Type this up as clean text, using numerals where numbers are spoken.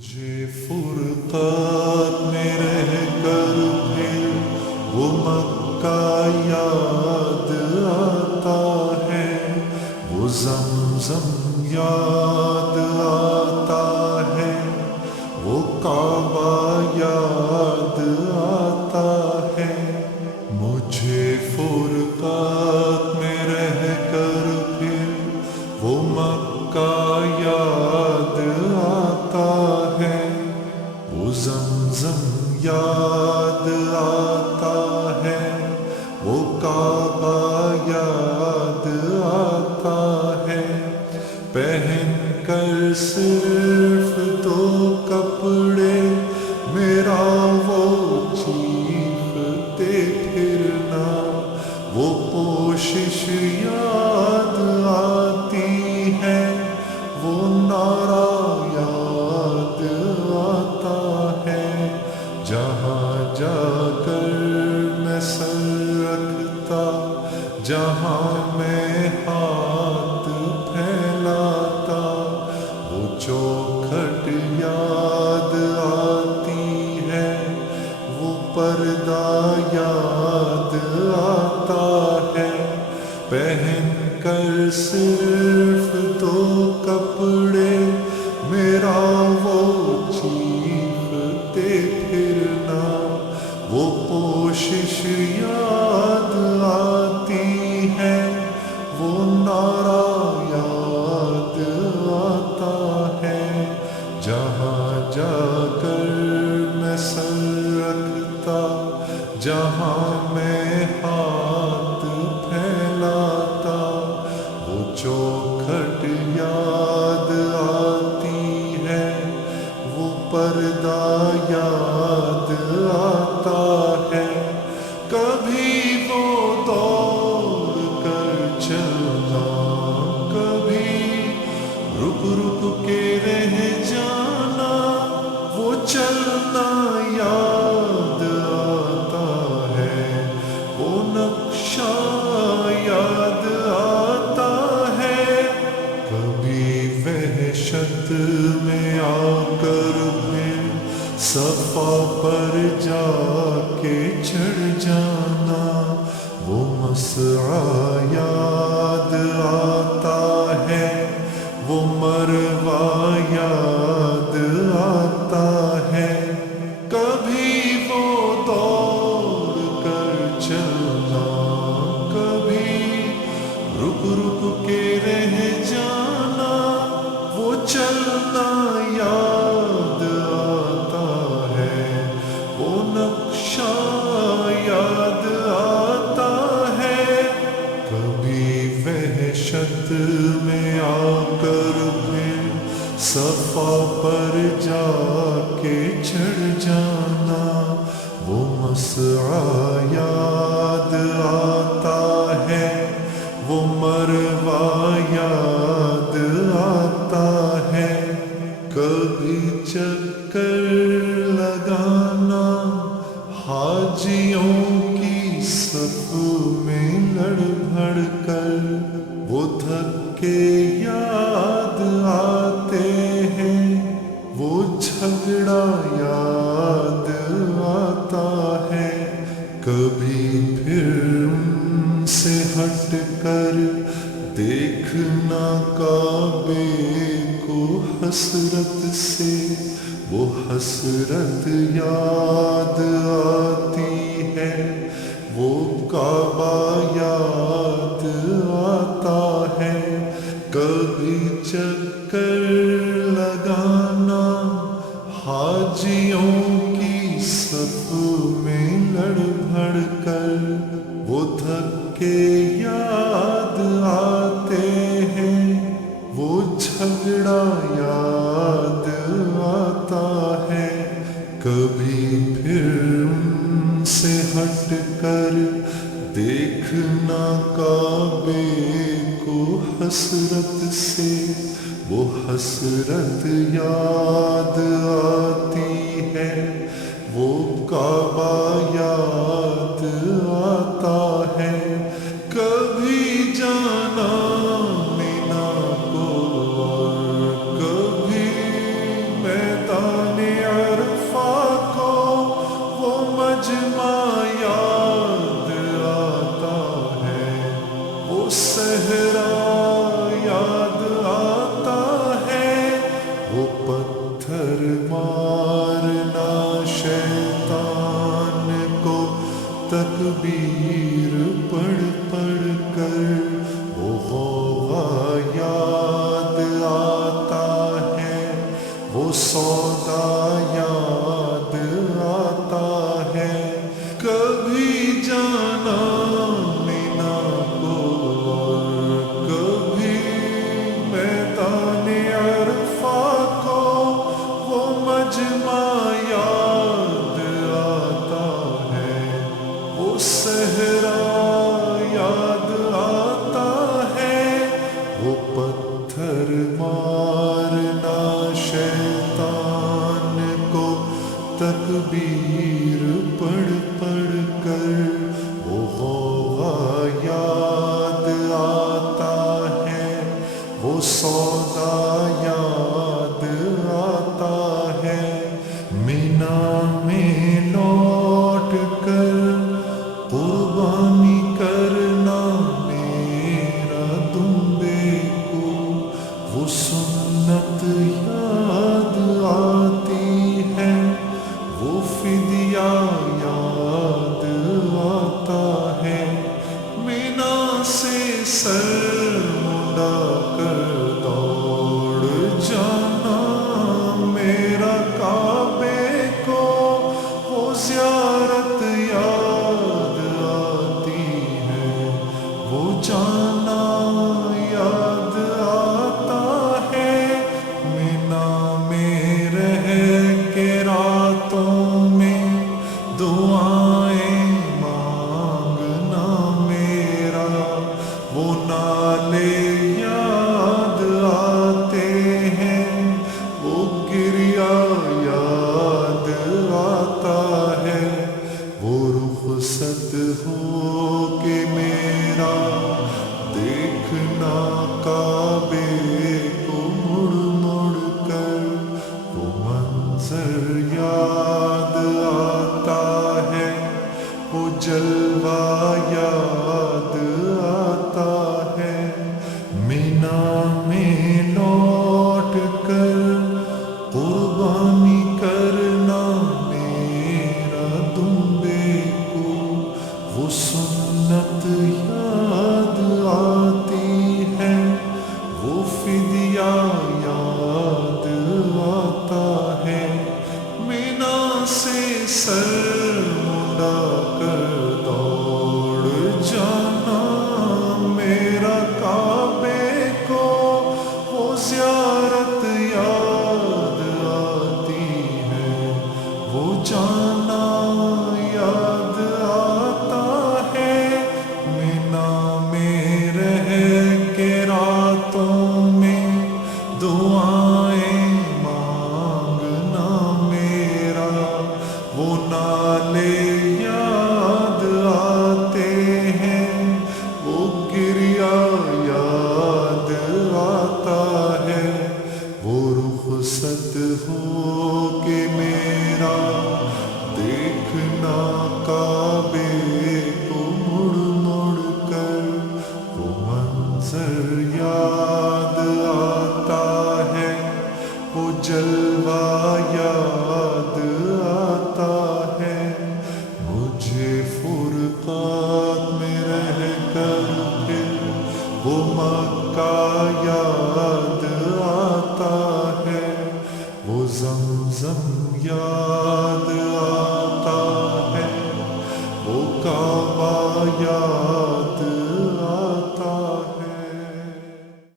مجھے فرقات میں رہ کر پھر وہ مکہ یاد آتا ہے، وہ زمزم یاد آتا ہے، وہ کعبہ یاد آتا ہے۔ مجھے فرقات میں رہ کر پھر وہ مکہ یاد آتا ہے، وہ زمزم یاد آتا ہے، وہ کعبہ یاد آتا ہے۔ پہن کر صرف دو کپڑے میرا وہ چیختے پھرنا، وہ کوشش یاد آتی ہے، وہ نعرہ یاد آتا ہے۔ جہاں جا کر میں سر رکھتا، جہاں میں ہاتھ پھیلاتا، وہ چوکھٹ یاد آتی ہے، وہ پردہ یاد آتا ہے۔ پہن کر صرف دو کپڑے میرا وہ چیختے پھرنا، وہ کوشش یاد آتی ہے، وہ نعرہ یاد آتا ہے۔ جہاں جا کر میں سر رکھتا، جہاں میں ہاتھ پھیلاتا، وہ چوکھٹ یاد آتی ہے، وہ پردہ یاد آتا ہے۔ کبھی وہ دوڑ کر چلنا، کبھی رک رک کے رہ جانا، وہ چلنا یاد آتا ہے، وہ نقشہ یاد آتا ہے۔ کبھی وحشت میں آ کر پھر صفا پر جا کے چڑھ جانا، وہ مسعی یاد آتا ہے، وہ مروہ یاد آتا ہے۔ کبھی وہ دوڑ کر چلنا، کبھی رک رک کے رہ جانا، وہ چلنا یاد آتا ہے، وہ نقشہ یاد آتا ہے۔ کبھی وحشت میں آ کر پھر صفا پر جا کے چڑھ جانا، وہ مسعی یاد آتا ہے، وہ مروہ یاد آتا ہے۔ کبھی چکر لگانا حاجیوں کی صف میں لڑ بھڑ کر، وہ دھکے یاد آتے ہیں، وہ جھگڑا یاد آتا ہے۔ کبھی پھر ان سے ہٹ کر دیکھنا کعبے کو حسرت سے، وہ حسرت یاد آتی ہے، وہ کعبہ یاد آتا ہے۔ کبھی چکر لگانا حاجیوں کی صف میں لڑ بھڑ کر، وہ دھکے یاد آتے ہیں، وہ جھگڑا یاد آتا ہے۔ کبھی پھر ان سے ہٹ کر دیکھنا کعبے کو حسرت سے، وہ حسرت یاد آتی ہے، وہ کعبہ یاد آتا ہے۔ کبھی جانا مینا کو اور کبھی میدان پتھر مارنا شیطان کو تکبیر پڑھ پڑھ کر وہ غوغا یاد آتا ہے، وہ سودا یاد آتا ہے، کبھی جانا مینا کو اور کبھی میدان عرفہ کو، وہ مجمع یاد آتا ہے، وہ صحرا یاد آتا ہے، وہ پتھر مارنا شیطان کو تکبیر پڑھ پڑھ کر وہ غوغا یاد آتا ہے، وہ سودا یاد آتا ہے، مینا میں لوٹ کر قربانی کرنا میرا دمبے کو، وہ سنت یاد آتی ہے، وہ فدیہ یاد آتا ہے، مینا سے سر مڑا کر دوڑ جانا میرا کعبے کو، وہ زیارت یاد آتی ہے، وہ جانا یاد آتا ہے، مینا میں رہ کے راتوں میں دعائیں مانگنا میرا، وہ نالے یاد آتے ہیں، وہ گریا یاد آتا ہے، وہ رخصت ہو کہ میرا دیکھنا کعبے کو مڑ مڑ کر، وہ منظر یاد آتا ہے، وہ جلوہ یاد آتا ہے، مینا میں لوٹ کر قربانی کرنا میرا دمبے کو، وہ سنت یاد آتی ہے، وہ فدیہ یاد آتا ہے، مینا سے سر مڑا کر دوڑ جانا میرا کعبے کو، وہ زیارت یاد آتی ہے، وہ جانا یاد آتا ہے، مینا میں رہ کے راتوں میں دعائیں مانگنا میرا، وہ نالے یاد آتے ہیں، وہ گریا یاد آتا ہے، وہ رخصت ہو کہ میرا دیکھنا کعبے کو مڑ مڑ کر، وہ منظر یاد آتا ہے، وہ جلوہ یاد آتا ہے، مجھے فرقات میں رہ کر پھر وہ مکہ یاد آتا ہے، وہ زمزم یاد آتا ہے، وہ کعبہ یاد